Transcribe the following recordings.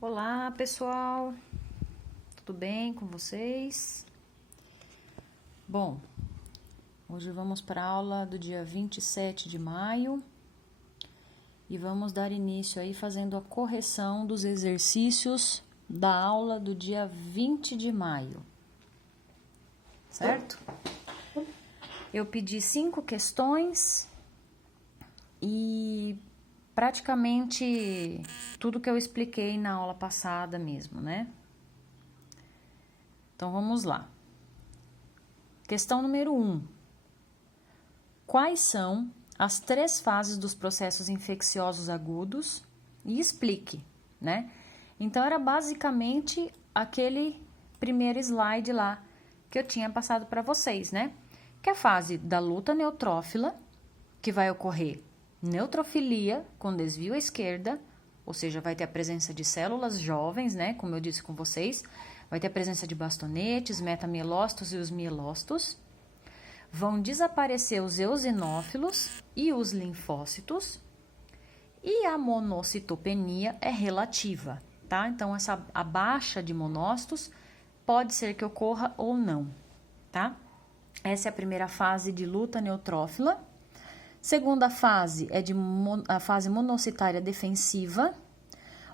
Olá, pessoal. Tudo bem com vocês? Bom, hoje vamos para a aula do dia 27 de maio e vamos dar início aí fazendo a correção dos exercícios da aula do dia 20 de maio, certo? Eu pedi 5 questões e praticamente tudo que eu expliquei na aula passada mesmo, né? Então, vamos lá. Questão número 1. Quais são as 3 fases dos processos infecciosos agudos? E explique, né? Então, era basicamente aquele primeiro slide lá que eu tinha passado para vocês, né? Que é a fase da luta neutrófila, que vai ocorrer neutrofilia com desvio à esquerda, ou seja, vai ter a presença de células jovens, né? Como eu disse com vocês, vai ter a presença de bastonetes, metamielócitos e os mielócitos. Vão desaparecer os eosinófilos e os linfócitos. E a monocitopenia é relativa, tá? Então, a baixa de monócitos pode ser que ocorra ou não, tá? Essa é a primeira fase de luta neutrófila. Segunda fase é a fase monocitária defensiva,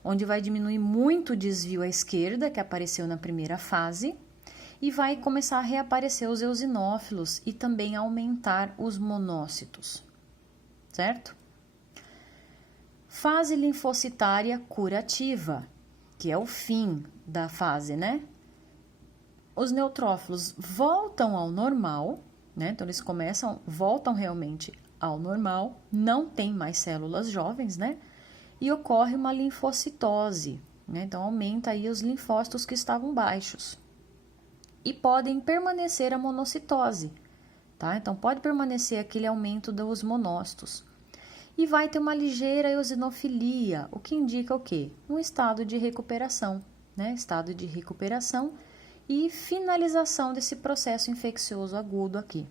onde vai diminuir muito o desvio à esquerda, que apareceu na primeira fase, e vai começar a reaparecer os eosinófilos e também aumentar os monócitos, certo? Fase linfocitária curativa, que é o fim da fase, né? Os neutrófilos voltam ao normal, né? Então, eles voltam realmente ao normal, não tem mais células jovens, né? E ocorre uma linfocitose, né? Então, aumenta aí os linfócitos que estavam baixos. E podem permanecer a monocitose, tá? Então, pode permanecer aquele aumento dos monócitos. E vai ter uma ligeira eosinofilia, o que indica o quê? Um estado de recuperação, né? Estado de recuperação e finalização desse processo infeccioso agudo aqui.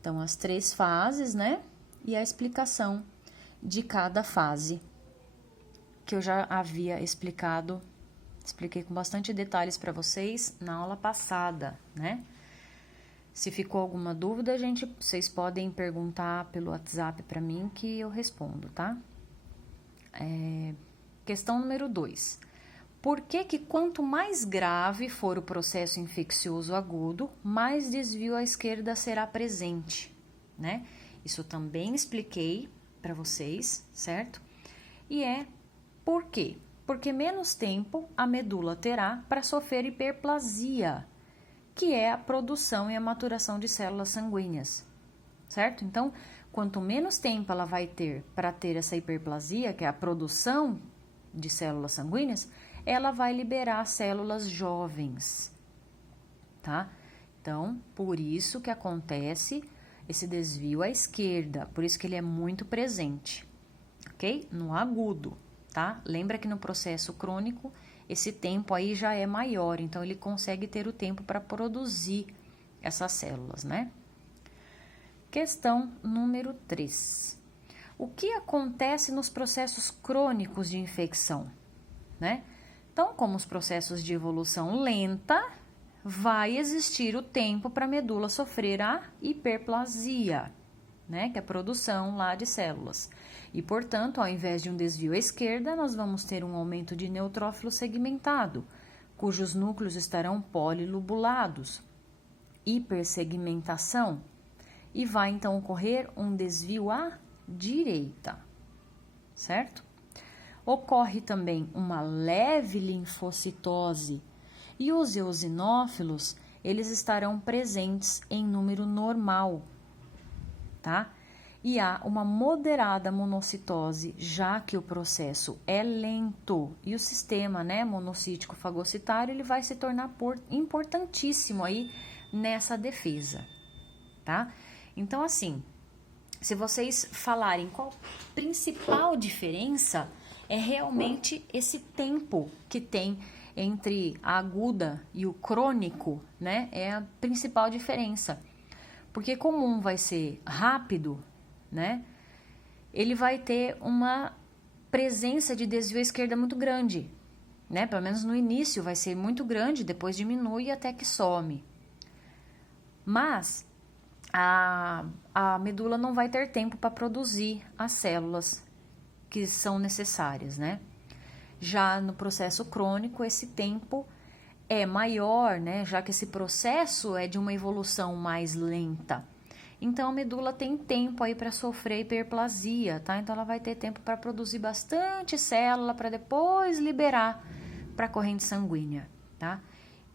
Então, as 3 fases, né? E a explicação de cada fase, que eu já havia expliquei com bastante detalhes para vocês na aula passada, né? Se ficou alguma dúvida, vocês podem perguntar pelo WhatsApp para mim que eu respondo, tá? Questão número 2. Por que quanto mais grave for o processo infeccioso agudo, mais desvio à esquerda será presente, né? Isso também expliquei para vocês, certo? E por quê? Porque menos tempo a medula terá para sofrer hiperplasia, que é a produção e a maturação de células sanguíneas, certo? Então, quanto menos tempo ela vai ter para ter essa hiperplasia, que é a produção de células sanguíneas, ela vai liberar células jovens, tá? Então, por isso que acontece esse desvio à esquerda, por isso que ele é muito presente, ok? No agudo, tá? Lembra que no processo crônico, esse tempo aí já é maior, então ele consegue ter o tempo para produzir essas células, né? Questão número 3. O que acontece nos processos crônicos de infecção, né? Então, como os processos de evolução lenta, vai existir o tempo para a medula sofrer a hiperplasia, né? Que é a produção lá de células. E, portanto, ao invés de um desvio à esquerda, nós vamos ter um aumento de neutrófilo segmentado, cujos núcleos estarão polilobulados, hipersegmentação, e vai então ocorrer um desvio à direita, certo? Ocorre também uma leve linfocitose e os eosinófilos, eles estarão presentes em número normal, tá? E há uma moderada monocitose, já que o processo é lento e o sistema, né, monocítico fagocitário, ele vai se tornar importantíssimo aí nessa defesa, tá? Então, assim, se vocês falarem qual a principal diferença, é realmente esse tempo que tem entre a aguda e o crônico, né? É a principal diferença. Porque como um vai ser rápido, né? Ele vai ter uma presença de desvio à esquerda muito grande. né? Pelo menos no início vai ser muito grande, depois diminui até que some. Mas a medula não vai ter tempo para produzir as células que são necessárias, né? Já no processo crônico, esse tempo é maior, né? Já que esse processo é de uma evolução mais lenta. Então, a medula tem tempo aí para sofrer hiperplasia, tá? Então, ela vai ter tempo para produzir bastante célula para depois liberar para a corrente sanguínea, tá?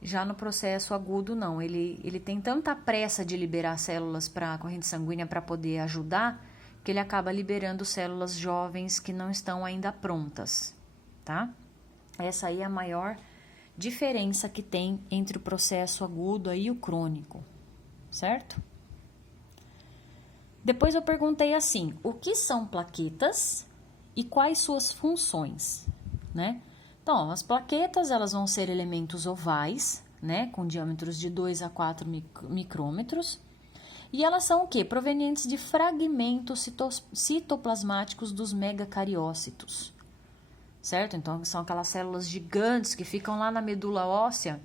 Já no processo agudo, não. Ele tem tanta pressa de liberar células para a corrente sanguínea para poder ajudar, que ele acaba liberando células jovens que não estão ainda prontas, tá? Essa aí é a maior diferença que tem entre o processo agudo e o crônico, certo? Depois eu perguntei assim, o que são plaquetas e quais suas funções, né? Então, as plaquetas, elas vão ser elementos ovais, né? Com diâmetros de 2 a 4 micrômetros. E elas são o quê? Provenientes de fragmentos citoplasmáticos dos megacariócitos, certo? Então, são aquelas células gigantes que ficam lá na medula óssea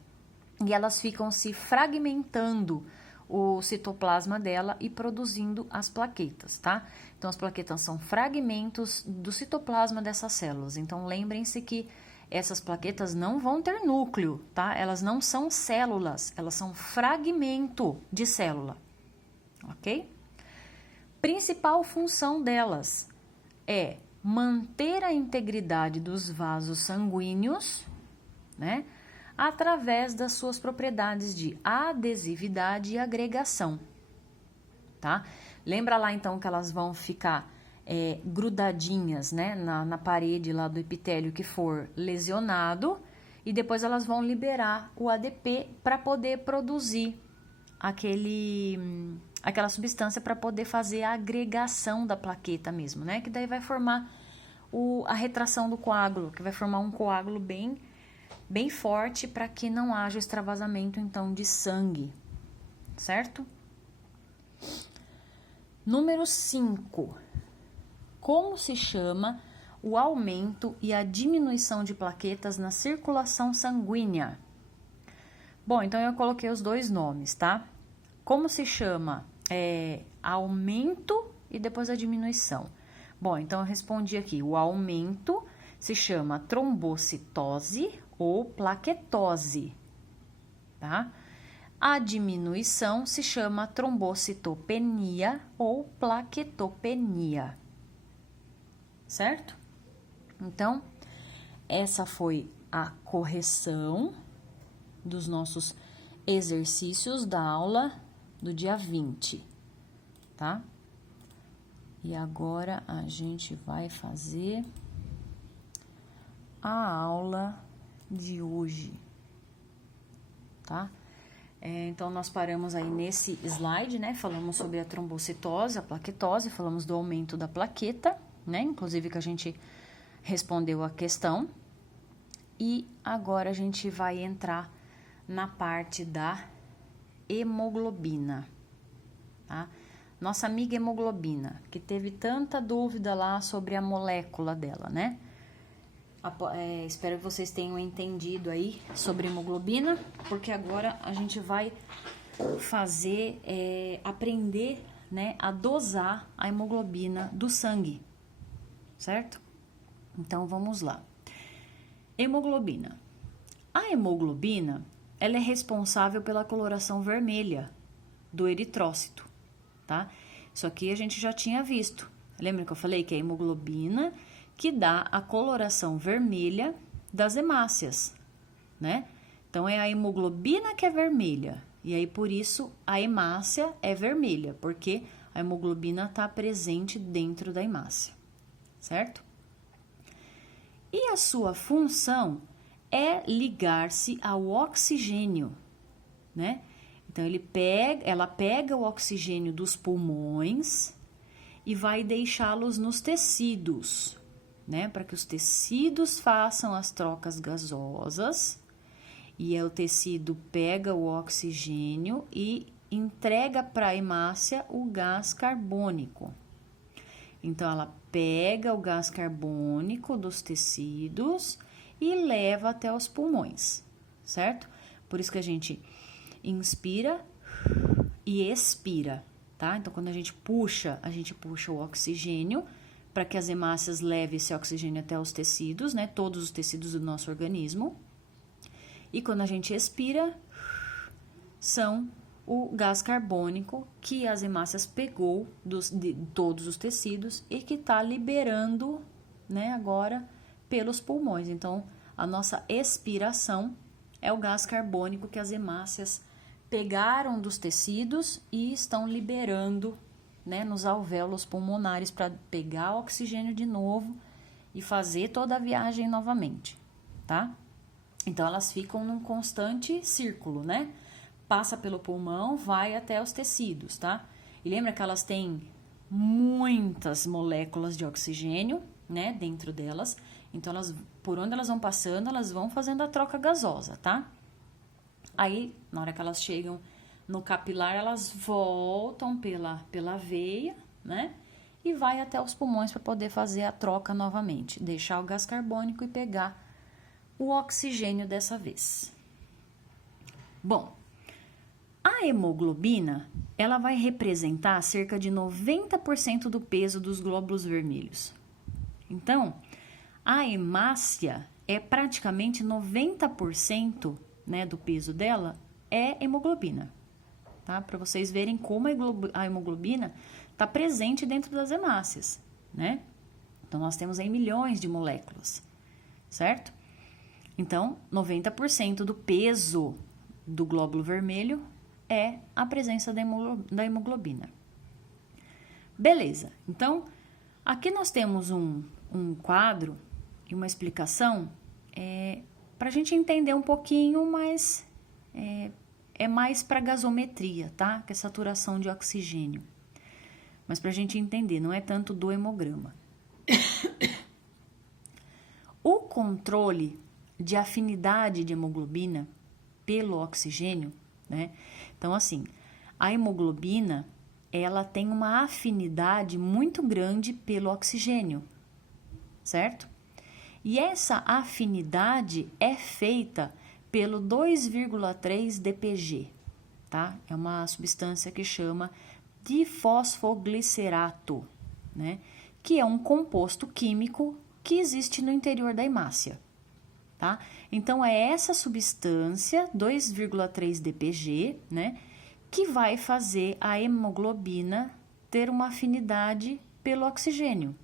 e elas ficam se fragmentando o citoplasma dela e produzindo as plaquetas, tá? Então, as plaquetas são fragmentos do citoplasma dessas células. Então, lembrem-se que essas plaquetas não vão ter núcleo, tá? Elas não são células, elas são fragmento de célula, ok? Principal função delas é manter a integridade dos vasos sanguíneos, né? Através das suas propriedades de adesividade e agregação, tá? Lembra lá, então, que elas vão ficar grudadinhas, né, na parede lá do epitélio que for lesionado, e depois elas vão liberar o ADP para poder produzir aquela substância para poder fazer a agregação da plaqueta mesmo, né? Que daí vai formar a retração do coágulo, que vai formar um coágulo bem forte para que não haja extravasamento, então, de sangue, certo? Número 5. Como se chama o aumento e a diminuição de plaquetas na circulação sanguínea? Bom, então eu coloquei os dois nomes, tá? Como se chama aumento e depois a diminuição? Bom, então eu respondi aqui, o aumento se chama trombocitose ou plaquetose, tá? A diminuição se chama trombocitopenia ou plaquetopenia, certo? Então, essa foi a correção dos nossos exercícios da aula do dia 20, tá? E agora a gente vai fazer a aula de hoje, tá? Então, nós paramos aí nesse slide, né? Falamos sobre a trombocitose, a plaquetose, falamos do aumento da plaqueta, né? Inclusive que a gente respondeu a questão. E agora a gente vai entrar na parte da hemoglobina, tá? Nossa amiga hemoglobina, que teve tanta dúvida lá sobre a molécula dela, né? Espero que vocês tenham entendido aí sobre hemoglobina, porque agora a gente vai aprender, né, a dosar a hemoglobina do sangue, certo? Então, vamos lá. Hemoglobina. A hemoglobina, ela é responsável pela coloração vermelha do eritrócito, tá? Isso aqui a gente já tinha visto. Lembra que eu falei que é a hemoglobina que dá a coloração vermelha das hemácias, né? Então, é a hemoglobina que é vermelha. E aí, por isso, a hemácia é vermelha, porque a hemoglobina está presente dentro da hemácia, certo? E a sua função é ligar-se ao oxigênio, né? Então, ela pega o oxigênio dos pulmões e vai deixá-los nos tecidos, né? Para que os tecidos façam as trocas gasosas e aí o tecido pega o oxigênio e entrega para a hemácia o gás carbônico. Então, ela pega o gás carbônico dos tecidos e leva até os pulmões, certo? Por isso que a gente inspira e expira, tá? Então, quando a gente puxa o oxigênio para que as hemácias levem esse oxigênio até os tecidos, né? Todos os tecidos do nosso organismo. E quando a gente expira, são o gás carbônico que as hemácias pegou de todos os tecidos e que está liberando, né, agora pelos pulmões. Então, a nossa expiração é o gás carbônico que as hemácias pegaram dos tecidos e estão liberando, né, nos alvéolos pulmonares para pegar oxigênio de novo e fazer toda a viagem novamente, tá? Então, elas ficam num constante círculo, né? Passa pelo pulmão, vai até os tecidos, tá? E lembra que elas têm muitas moléculas de oxigênio, né, dentro delas. Então, por onde elas vão passando, elas vão fazendo a troca gasosa, tá? Aí, na hora que elas chegam no capilar, elas voltam pela veia, né? E vai até os pulmões para poder fazer a troca novamente, deixar o gás carbônico e pegar o oxigênio dessa vez. Bom, a hemoglobina, ela vai representar cerca de 90% do peso dos glóbulos vermelhos. Então, a hemácia é praticamente 90%, né, do peso dela é hemoglobina, tá? Para vocês verem como a hemoglobina está presente dentro das hemácias, né? Então, nós temos aí milhões de moléculas, certo? Então, 90% do peso do glóbulo vermelho é a presença da hemoglobina. Beleza, então, aqui nós temos um quadro e uma explicação para a gente entender um pouquinho, mas é mais para gasometria, tá? Que é saturação de oxigênio. Mas para a gente entender, não é tanto do hemograma. O controle de afinidade de hemoglobina pelo oxigênio, né? Então, assim, a hemoglobina, ela tem uma afinidade muito grande pelo oxigênio, certo? E essa afinidade é feita pelo 2,3 DPG, tá? É uma substância que chama difosfoglicerato, né? Que é um composto químico que existe no interior da hemácia, tá? Então, é essa substância, 2,3 DPG, né? Que vai fazer a hemoglobina ter uma afinidade pelo oxigênio,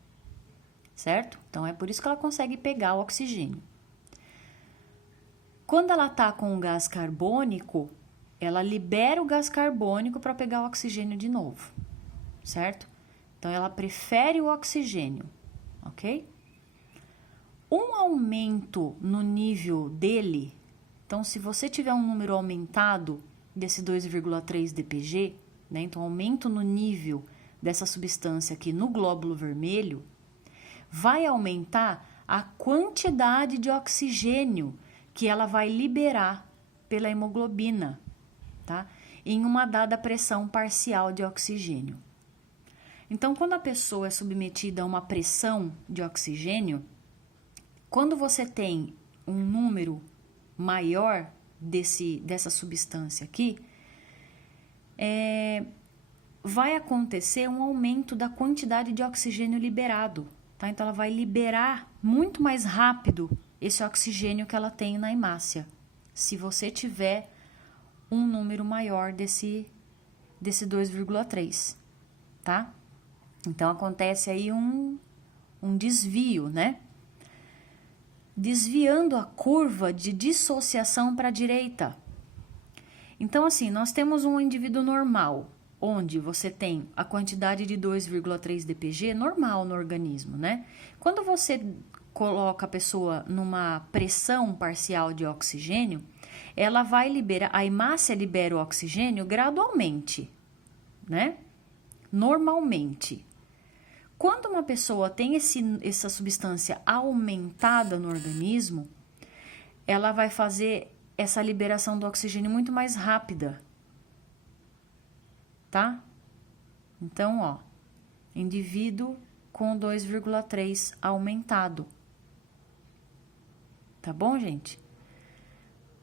certo? Então, é por isso que ela consegue pegar o oxigênio. Quando ela tá com o gás carbônico, ela libera o gás carbônico para pegar o oxigênio de novo, certo? Então, ela prefere o oxigênio, ok? Um aumento no nível dele, então, se você tiver um número aumentado desse 2,3 DPG, né? Então, aumento no nível dessa substância aqui no glóbulo vermelho, vai aumentar a quantidade de oxigênio que ela vai liberar pela hemoglobina, tá? Em uma dada pressão parcial de oxigênio. Então, quando a pessoa é submetida a uma pressão de oxigênio, quando você tem um número maior dessa substância aqui, vai acontecer um aumento da quantidade de oxigênio liberado, tá? Então, ela vai liberar muito mais rápido esse oxigênio que ela tem na hemácia, se você tiver um número maior desse 2,3, tá? Então, acontece aí um desvio, né? Desviando a curva de dissociação para a direita. Então, assim, nós temos um indivíduo normal, onde você tem a quantidade de 2,3 DPG normal no organismo, né? Quando você coloca a pessoa numa pressão parcial de oxigênio, ela vai liberar, a hemácia libera o oxigênio gradualmente, né? Normalmente. Quando uma pessoa tem essa substância aumentada no organismo, ela vai fazer essa liberação do oxigênio muito mais rápida, tá? Então, ó, indivíduo com 2,3 aumentado, Tá bom, gente?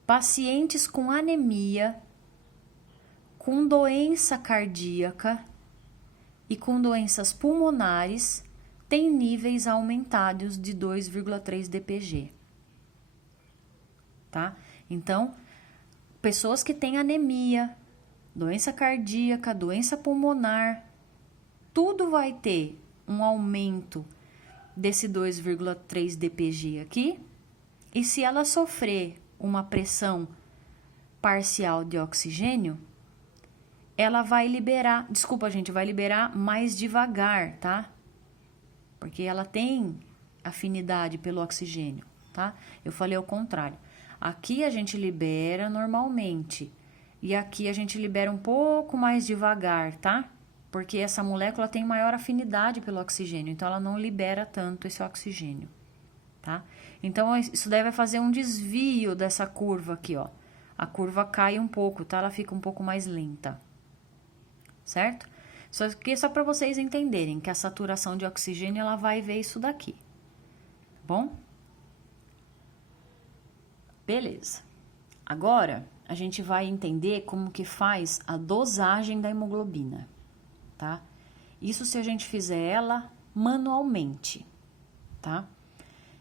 Pacientes com anemia, com doença cardíaca e com doenças pulmonares têm níveis aumentados de 2,3 dpg. Tá? Então, pessoas que têm anemia, doença cardíaca, doença pulmonar, tudo vai ter um aumento desse 2,3 dpg aqui. E se ela sofrer uma pressão parcial de oxigênio, ela vai liberar, desculpa, gente, vai liberar mais devagar, tá? Porque ela tem afinidade pelo oxigênio, tá? Eu falei ao contrário. Aqui a gente libera normalmente e aqui a gente libera um pouco mais devagar, tá? Porque essa molécula tem maior afinidade pelo oxigênio, então ela não libera tanto esse oxigênio, tá? Então, isso daí vai fazer um desvio dessa curva aqui, ó. A curva cai um pouco, tá? Ela fica um pouco mais lenta, certo? Só para vocês entenderem que a saturação de oxigênio, ela vai ver isso daqui, tá bom? Beleza. Agora, a gente vai entender como que faz a dosagem da hemoglobina, tá? Isso se a gente fizer ela manualmente, tá?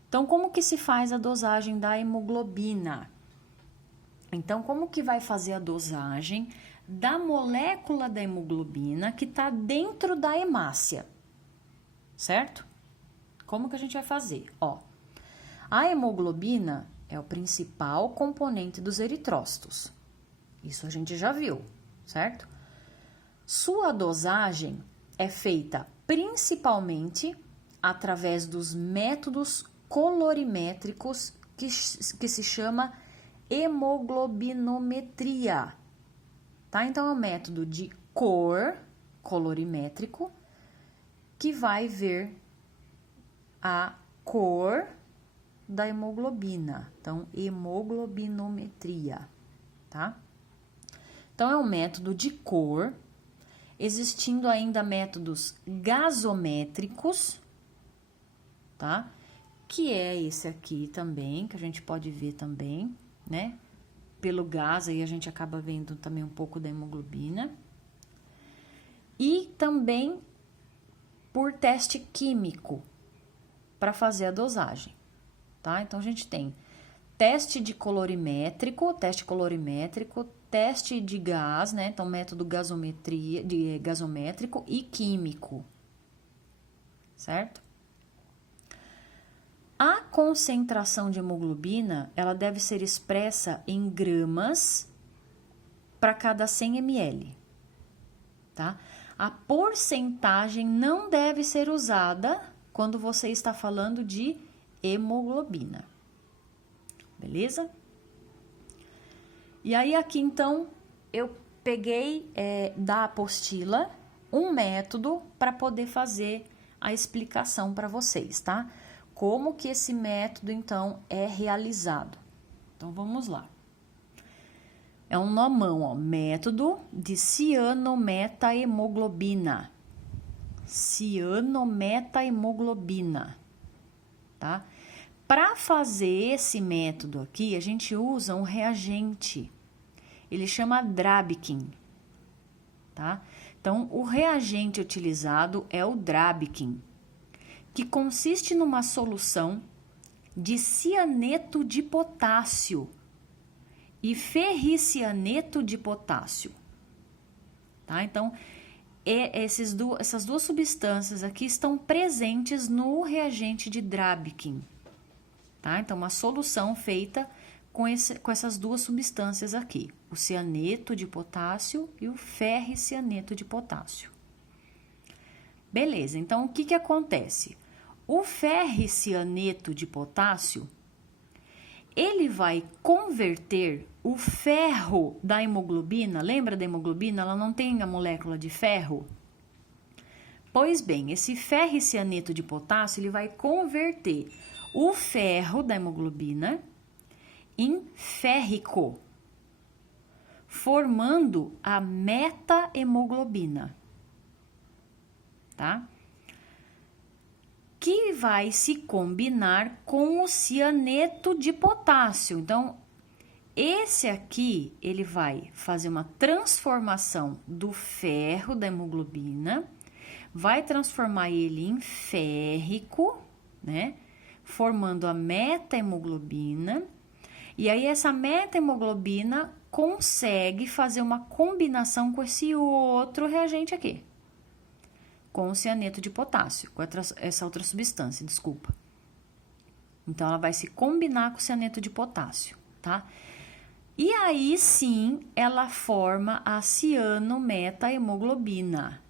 Então, como que se faz a dosagem da hemoglobina? Então, como que vai fazer a dosagem da molécula da hemoglobina que está dentro da hemácia, certo? Como que a gente vai fazer? Ó, a hemoglobina é o principal componente dos eritrócitos. Isso a gente já viu, certo? Sua dosagem é feita principalmente através dos métodos colorimétricos que se chama hemoglobinometria, tá? Então, é um método de cor colorimétrico que vai ver a cor da hemoglobina. Então, hemoglobinometria, tá? Então, é um método de cor, existindo ainda métodos gasométricos, tá? Que é esse aqui também, que a gente pode ver também, né? Pelo gás, aí a gente acaba vendo também um pouco da hemoglobina. E também por teste químico, para fazer a dosagem, tá? Então, a gente tem teste colorimétrico, teste de gás, né? Então, método gasométrico e químico, certo? A concentração de hemoglobina, ela deve ser expressa em gramas para cada 100 ml, tá? A porcentagem não deve ser usada quando você está falando de hemoglobina, beleza? E aí, aqui, então, eu peguei da apostila um método para poder fazer a explicação para vocês, tá? Como que esse método, então, é realizado. Então, vamos lá. É um nomão, ó, método de cianometa-hemoglobina. Cianometa-hemoglobina, tá? Para fazer esse método aqui, a gente usa um reagente. Ele chama Drabikin, tá? Então, o reagente utilizado é o Drabikin, que consiste numa solução de cianeto de potássio e ferricianeto de potássio, tá? Então, essas duas substâncias aqui estão presentes no reagente de Drabikin, tá? Então, uma solução feita com essas duas substâncias aqui, o cianeto de potássio e o ferricianeto de potássio. Beleza, então o que acontece? O ferricianeto de potássio, ele vai converter o ferro da hemoglobina, lembra da hemoglobina? Ela não tem a molécula de ferro? Pois bem, esse ferricianeto de potássio, ele vai converter o ferro da hemoglobina em férrico, formando a meta-hemoglobina, tá? que vai se combinar com o cianeto de potássio. Então, esse aqui, ele vai fazer uma transformação do ferro da hemoglobina, vai transformar ele em férrico, né? Formando a meta-hemoglobina. E aí, essa meta-hemoglobina consegue fazer uma combinação com esse outro reagente aqui. Com o cianeto de potássio, com essa outra substância, desculpa. Então, ela vai se combinar com o cianeto de potássio, tá? E aí, sim, ela forma a cianometa-hemoglobina,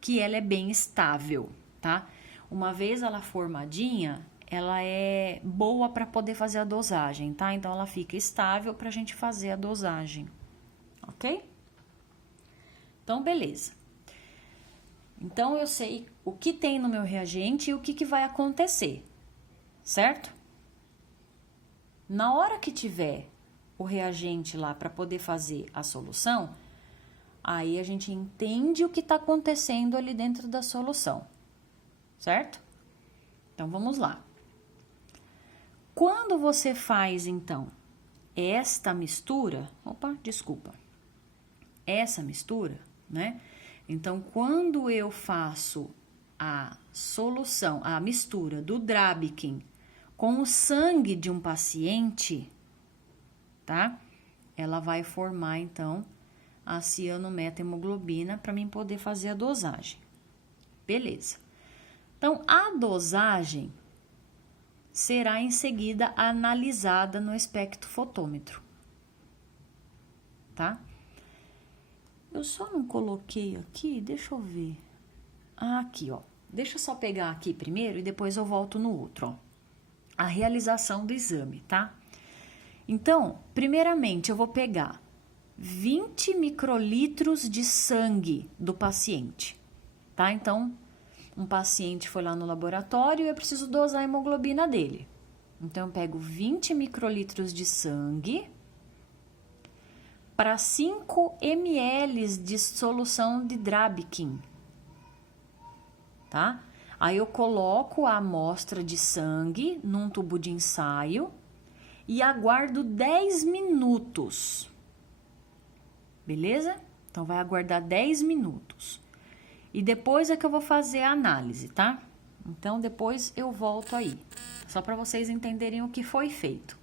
que ela é bem estável, tá? Uma vez ela formadinha, ela é boa para poder fazer a dosagem, tá? Então, ela fica estável para a gente fazer a dosagem, ok? Então, beleza. Então, eu sei o que tem no meu reagente e o que vai acontecer, certo? Na hora que tiver o reagente lá para poder fazer a solução, aí a gente entende o que está acontecendo ali dentro da solução, certo? Então, vamos lá. Quando você faz, então, essa mistura, essa mistura, né? Então, quando eu faço a solução, a mistura do Drabiquin com o sangue de um paciente, tá? Ela vai formar, então, a cianometa-hemoglobina para mim poder fazer a dosagem. Beleza. Então, a dosagem será em seguida analisada no espectrofotômetro, tá? Eu só não coloquei aqui, deixa eu ver. Aqui, ó. Deixa eu só pegar aqui primeiro e depois eu volto no outro, ó. A realização do exame, tá? Então, primeiramente, eu vou pegar 20 microlitros de sangue do paciente, tá? Então, um paciente foi lá no laboratório e eu preciso dosar a hemoglobina dele. Então, eu pego 20 microlitros de sangue para 5 ml de solução de Drabiquin, tá? Aí eu coloco a amostra de sangue num tubo de ensaio e aguardo 10 minutos, beleza? Então, vai aguardar 10 minutos. E depois é que eu vou fazer a análise, tá? Então, depois eu volto aí, só para vocês entenderem o que foi feito.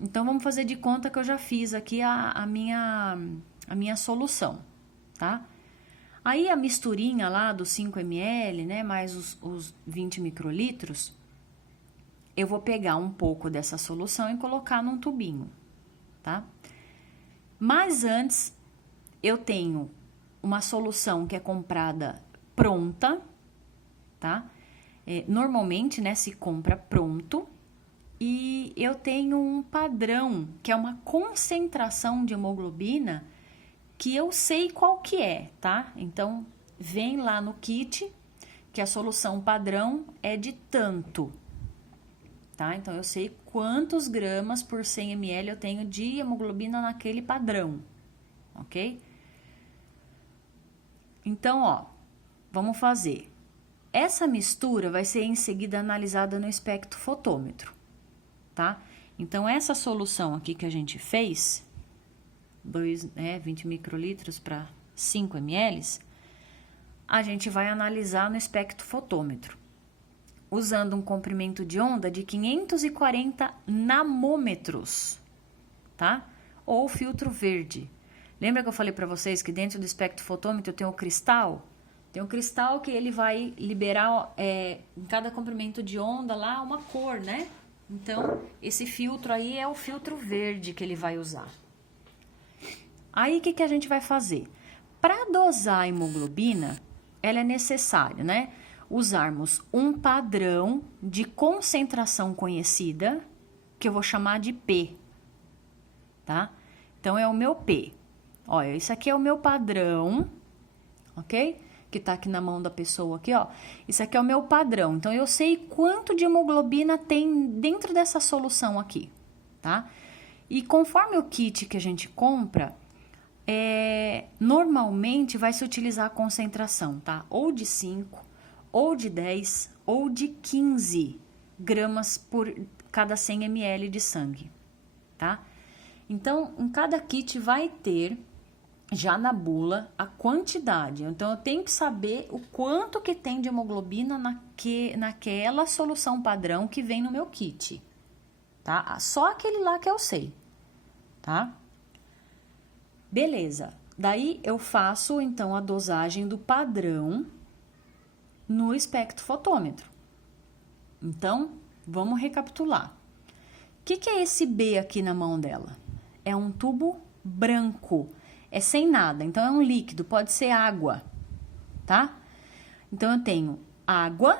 Então, vamos fazer de conta que eu já fiz aqui a minha solução, tá? Aí, a misturinha lá dos 5 ml, né, mais os 20 microlitros, eu vou pegar um pouco dessa solução e colocar num tubinho, tá? Mas antes, eu tenho uma solução que é comprada pronta, tá? Normalmente, né, se compra pronto. E eu tenho um padrão, que é uma concentração de hemoglobina, que eu sei qual que é, tá? Então, vem lá no kit, que a solução padrão é de tanto, tá? Então, eu sei quantos gramas por 100 ml eu tenho de hemoglobina naquele padrão, ok? Então, ó, vamos fazer. Essa mistura vai ser em seguida analisada no espectrofotômetro, tá? Então, essa solução aqui que a gente fez, 20 microlitros para 5 ml, a gente vai analisar no espectrofotômetro, usando um comprimento de onda de 540 namômetros, tá? Ou filtro verde. Lembra que eu falei para vocês que dentro do espectrofotômetro tem o cristal? Tem um cristal que ele vai liberar em cada comprimento de onda lá uma cor, né? Então, esse filtro aí é o filtro verde que ele vai usar. Aí, o que a gente vai fazer? Para dosar a hemoglobina, ela é necessário, né? Usarmos um padrão de concentração conhecida, que eu vou chamar de P, tá? Então, é o meu P. Olha, isso aqui é o meu padrão, ok? Que tá aqui na mão da pessoa aqui, ó. Isso aqui é o meu padrão. Então, eu sei quanto de hemoglobina tem dentro dessa solução aqui, tá? E conforme o kit que a gente compra, normalmente vai se utilizar a concentração, tá? Ou de 5, ou de 10 ou de 15 gramas por cada 100 ml de sangue, tá? Então, em cada kit vai ter, já na bula, a quantidade. Então, eu tenho que saber o quanto que tem de hemoglobina naquela solução padrão que vem no meu kit, tá? Só aquele lá que eu sei, tá? Beleza. Daí, eu faço, então, a dosagem do padrão no espectrofotômetro. Então, vamos recapitular. O que é esse B aqui na mão dela? É um tubo branco, é sem nada, então é um líquido, pode ser água, tá? Então, eu tenho água,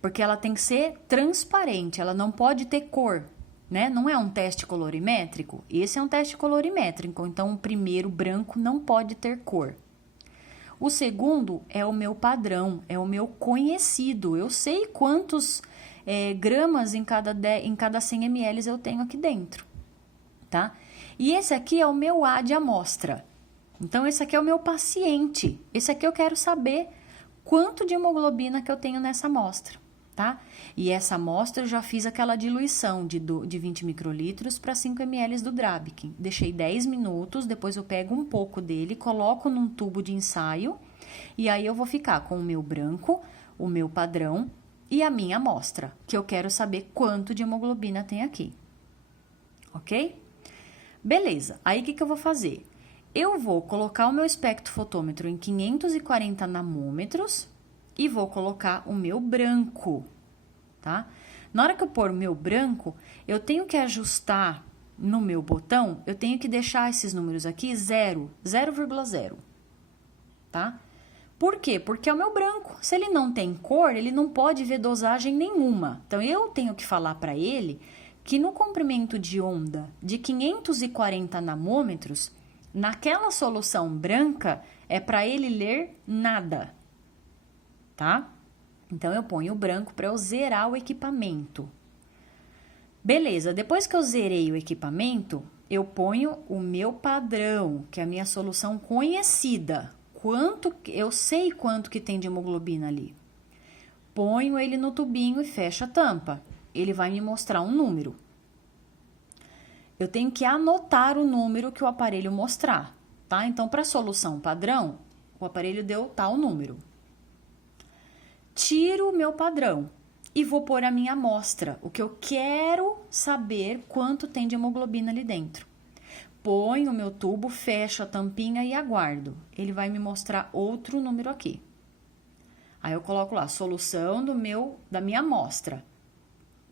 porque ela tem que ser transparente, ela não pode ter cor, né? Não é um teste colorimétrico, esse é um teste colorimétrico, então o primeiro branco não pode ter cor. O segundo é o meu padrão, é o meu conhecido, eu sei quantos gramas em cada 100 ml eu tenho aqui dentro, tá? E esse aqui é o meu A de amostra. Então, esse aqui é o meu paciente. Esse aqui eu quero saber quanto de hemoglobina que eu tenho nessa amostra, tá? E essa amostra eu já fiz aquela diluição de 20 microlitros para 5 ml do Drabic. Deixei 10 minutos, depois eu pego um pouco dele, coloco num tubo de ensaio e aí eu vou ficar com o meu branco, o meu padrão e a minha amostra, que eu quero saber quanto de hemoglobina tem aqui. Ok? Beleza, aí o que eu vou fazer? Eu vou colocar o meu espectrofotômetro em 540 nanômetros e vou colocar o meu branco, tá? Na hora que eu pôr o meu branco, eu tenho que ajustar no meu botão, eu tenho que deixar esses números aqui 0,0, tá? Por quê? Porque é o meu branco. Se ele não tem cor, ele não pode ver dosagem nenhuma. Então, eu tenho que falar para ele que no comprimento de onda de 540 nanômetros, naquela solução branca, é para ele ler nada, tá? Então, eu ponho o branco para eu zerar o equipamento. Beleza, depois que eu zerei o equipamento, eu ponho o meu padrão, que é a minha solução conhecida. Eu sei quanto que tem de hemoglobina ali. Ponho ele no tubinho e fecho a tampa. Ele vai me mostrar um número. Eu tenho que anotar o número que o aparelho mostrar, tá? Então, para a solução padrão, o aparelho deu tal número. Tiro o meu padrão e vou pôr a minha amostra, o que eu quero saber quanto tem de hemoglobina ali dentro. Ponho o meu tubo, fecho a tampinha e aguardo. Ele vai me mostrar outro número aqui. Aí eu coloco lá, solução da minha amostra.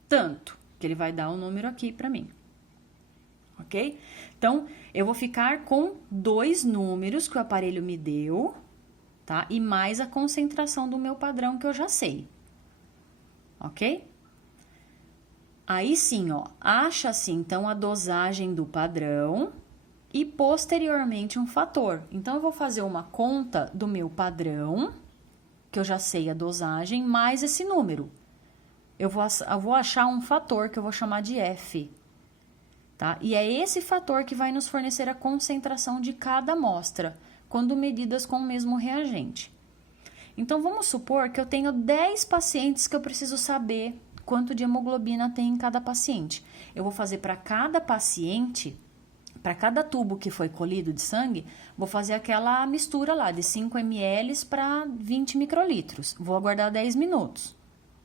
Tanto, que ele vai dar um número aqui para mim. Ok? Então, eu vou ficar com 2 números que o aparelho me deu, tá? E mais a concentração do meu padrão que eu já sei. Ok? Aí sim, ó, acha-se então a dosagem do padrão e posteriormente um fator. Então, eu vou fazer uma conta do meu padrão, que eu já sei a dosagem, mais esse número. Eu vou achar um fator que eu vou chamar de F, tá? E é esse fator que vai nos fornecer a concentração de cada amostra, quando medidas com o mesmo reagente. Então, vamos supor que eu tenho 10 pacientes que eu preciso saber quanto de hemoglobina tem em cada paciente. Eu vou fazer para cada paciente, para cada tubo que foi colhido de sangue, vou fazer aquela mistura lá de 5 ml para 20 microlitros. Vou aguardar 10 minutos,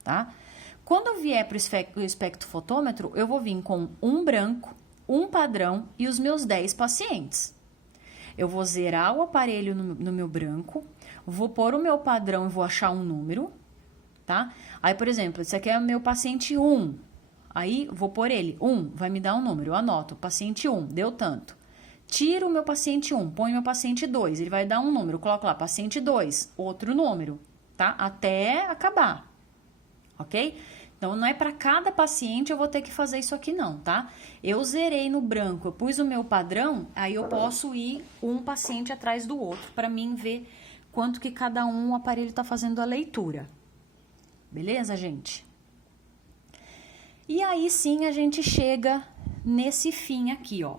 tá? Quando eu vier para o espectrofotômetro, eu vou vir com um branco, um padrão e os meus 10 pacientes. Eu vou zerar o aparelho no meu branco, vou pôr o meu padrão e vou achar um número, tá? Aí, por exemplo, esse aqui é o meu paciente 1. Aí, vou pôr ele, 1, vai me dar um número. Eu anoto, paciente 1, deu tanto. Tiro o meu paciente 1, ponho o meu paciente 2, ele vai dar um número. Coloco lá, paciente 2, outro número, tá? Até acabar, ok? Então, não é para cada paciente eu vou ter que fazer isso aqui não, tá? Eu zerei no branco, eu pus o meu padrão, aí eu posso ir um paciente atrás do outro, para mim ver quanto que cada um o aparelho tá fazendo a leitura. Beleza, gente? E aí sim a gente chega nesse fim aqui, ó.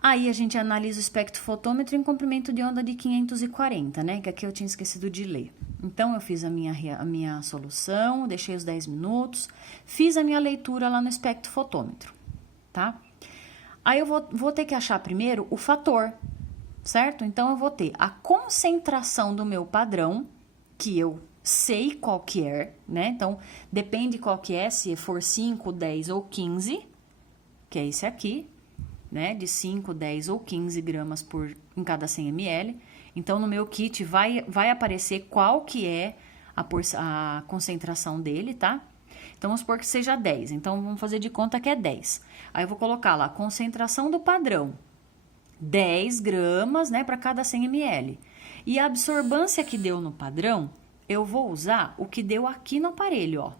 Aí a gente analisa o espectrofotômetro em comprimento de onda de 540, né? Que aqui eu tinha esquecido de ler. Então, eu fiz a minha solução, deixei os 10 minutos, fiz a minha leitura lá no espectrofotômetro, tá? Aí eu vou ter que achar primeiro o fator, certo? Então, eu vou ter a concentração do meu padrão, que eu sei qual que é, né? Então, depende qual que é, se for 5, 10 ou 15, que é esse aqui, né? De 5, 10 ou 15 gramas em cada 100 ml. Então, no meu kit vai aparecer qual que é a concentração dele, tá? Então, vamos supor que seja 10. Então, vamos fazer de conta que é 10. Aí, eu vou colocar lá, concentração do padrão. 10 gramas, né, para cada 100 ml. E a absorvância que deu no padrão, eu vou usar o que deu aqui no aparelho, ó.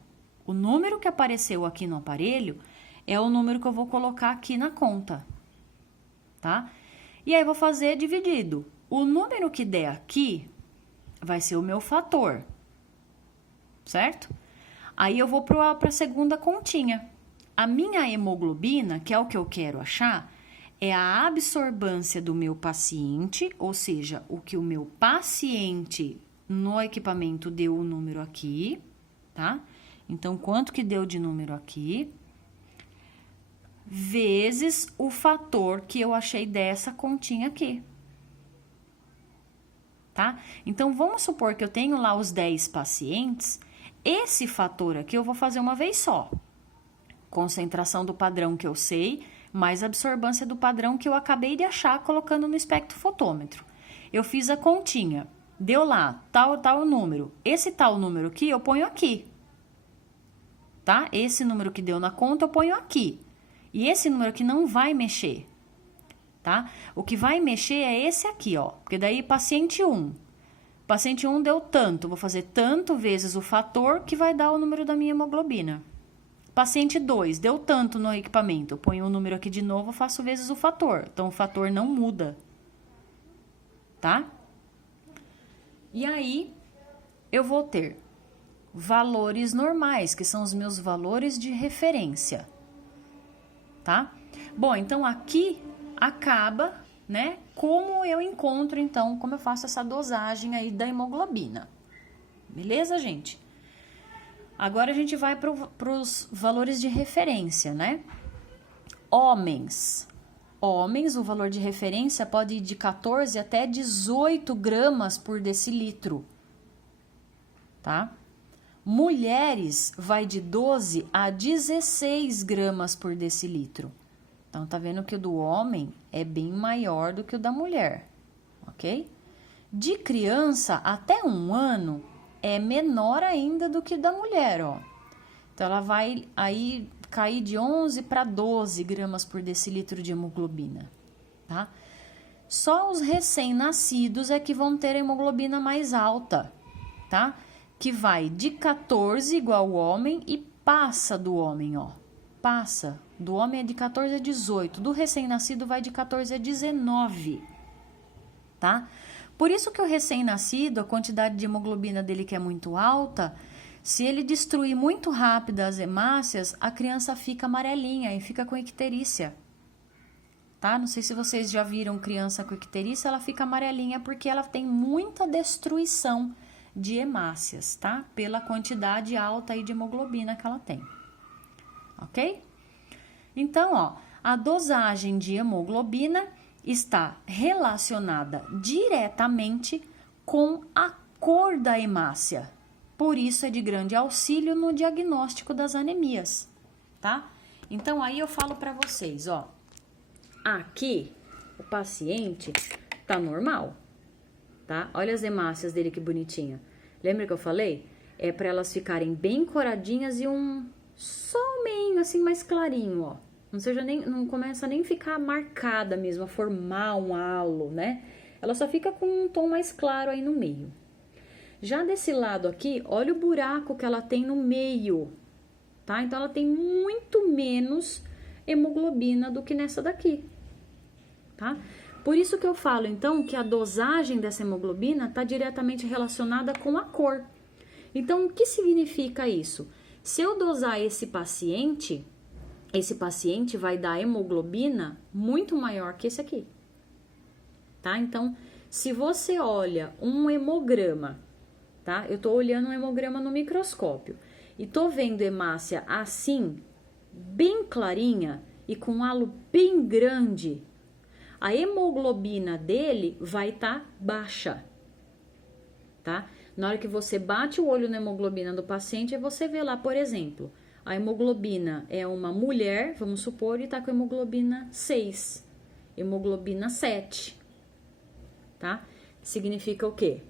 O número que apareceu aqui no aparelho é o número que eu vou colocar aqui na conta, tá? E aí, eu vou fazer dividido. O número que der aqui vai ser o meu fator, certo? Aí, eu vou para a segunda continha. A minha hemoglobina, que é o que eu quero achar, é a absorvância do meu paciente, ou seja, o que o meu paciente no equipamento deu o número aqui, tá? Então, quanto que deu de número aqui, vezes o fator que eu achei dessa continha aqui, tá? Então, vamos supor que eu tenho lá os 10 pacientes, esse fator aqui eu vou fazer uma vez só. Concentração do padrão que eu sei, mais absorvância do padrão que eu acabei de achar colocando no espectrofotômetro. Eu fiz a continha, deu lá, tal número. Esse tal número aqui eu ponho aqui, tá? Esse número que deu na conta eu ponho aqui. E esse número aqui não vai mexer, tá? O que vai mexer é esse aqui, ó. Porque daí, paciente 1. Paciente 1 deu tanto, vou fazer tanto vezes o fator que vai dar o número da minha hemoglobina. Paciente 2, deu tanto no equipamento, eu ponho o número aqui de novo, faço vezes o fator. Então, o fator não muda, tá? E aí, eu vou ter valores normais, que são os meus valores de referência, tá? Bom, então aqui acaba, né, como eu encontro, então, como eu faço essa dosagem aí da hemoglobina. Beleza, gente? Agora a gente vai para os valores de referência, né? Homens, o valor de referência pode ir de 14 até 18 gramas por decilitro, tá? Mulheres vai de 12 a 16 gramas por decilitro. Então, tá vendo que o do homem é bem maior do que o da mulher, ok? De criança até 1 ano é menor ainda do que da mulher, ó. Então, ela vai aí cair de 11 para 12 gramas por decilitro de hemoglobina, tá? Só os recém-nascidos é que vão ter a hemoglobina mais alta, tá? Que vai de 14 igual o homem e passa do homem, ó. Passa. Do homem é de 14 a 18. Do recém-nascido vai de 14 a 19, tá? Por isso que o recém-nascido, a quantidade de hemoglobina dele que é muito alta, se ele destruir muito rápido as hemácias, a criança fica amarelinha e fica com icterícia, tá? Não sei se vocês já viram criança com icterícia, ela fica amarelinha porque ela tem muita destruição de hemácias, tá? Pela quantidade alta aí de hemoglobina que ela tem, ok? Então, ó, a dosagem de hemoglobina está relacionada diretamente com a cor da hemácia. Por isso, é de grande auxílio no diagnóstico das anemias, tá? Então, aí eu falo para vocês, ó. Aqui, o paciente tá normal, tá? Olha as hemácias dele que bonitinha. Lembra que eu falei? É para elas ficarem bem coradinhas e só meio assim mais clarinho, ó. Não começa nem a ficar marcada mesmo, a formar um halo, né? Ela só fica com um tom mais claro aí no meio. Já desse lado aqui, olha o buraco que ela tem no meio, tá? Então, ela tem muito menos hemoglobina do que nessa daqui, tá? Por isso que eu falo, então, que a dosagem dessa hemoglobina está diretamente relacionada com a cor. Então, o que significa isso? Se eu dosar esse paciente, esse paciente vai dar hemoglobina muito maior que esse aqui, tá? Então, se você olha um hemograma, tá? Eu tô olhando um hemograma no microscópio e tô vendo hemácia assim, bem clarinha e com um halo bem grande, a hemoglobina dele vai estar baixa, tá? Na hora que você bate o olho na hemoglobina do paciente, você vê lá, por exemplo, a hemoglobina é uma mulher, vamos supor, e tá com hemoglobina 6, hemoglobina 7, tá? Significa o quê?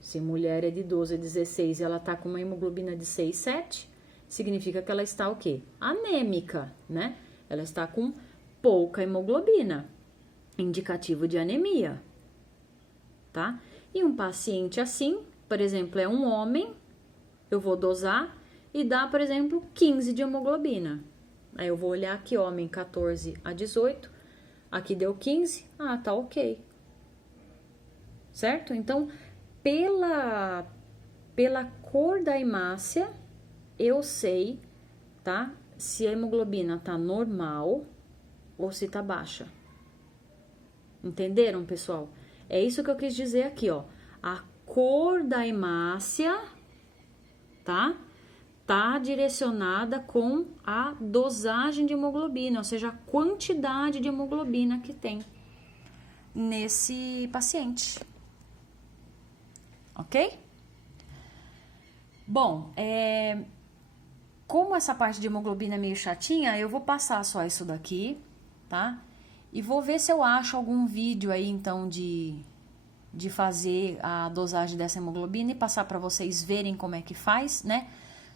Se mulher é de 12 a 16 e ela tá com uma hemoglobina de 6, 7, significa que ela está o quê? Anêmica, né? Ela está com pouca hemoglobina, indicativo de anemia, tá? E um paciente assim, por exemplo, é um homem, eu vou dosar e dá, por exemplo, 15 de hemoglobina. Aí eu vou olhar aqui, homem 14 a 18, aqui deu 15, tá ok. Certo? Então, pela cor da hemácia, eu sei, tá? Se a hemoglobina tá normal ou se tá baixa. Entenderam, pessoal? É isso que eu quis dizer aqui, ó. A cor da hemácia, tá? Tá direcionada com a dosagem de hemoglobina, ou seja, a quantidade de hemoglobina que tem nesse paciente. Ok? Bom, como essa parte de hemoglobina é meio chatinha, eu vou passar só isso daqui, tá? E vou ver se eu acho algum vídeo aí, então, de fazer a dosagem dessa hemoglobina e passar para vocês verem como é que faz, né?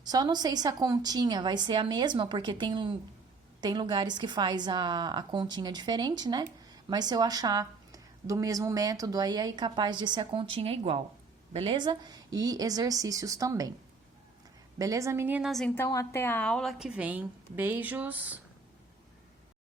Só não sei se a continha vai ser a mesma, porque tem lugares que faz a continha diferente, né? Mas se eu achar do mesmo método aí capaz de ser a continha igual, beleza? E exercícios também. Beleza, meninas? Então, até a aula que vem. Beijos!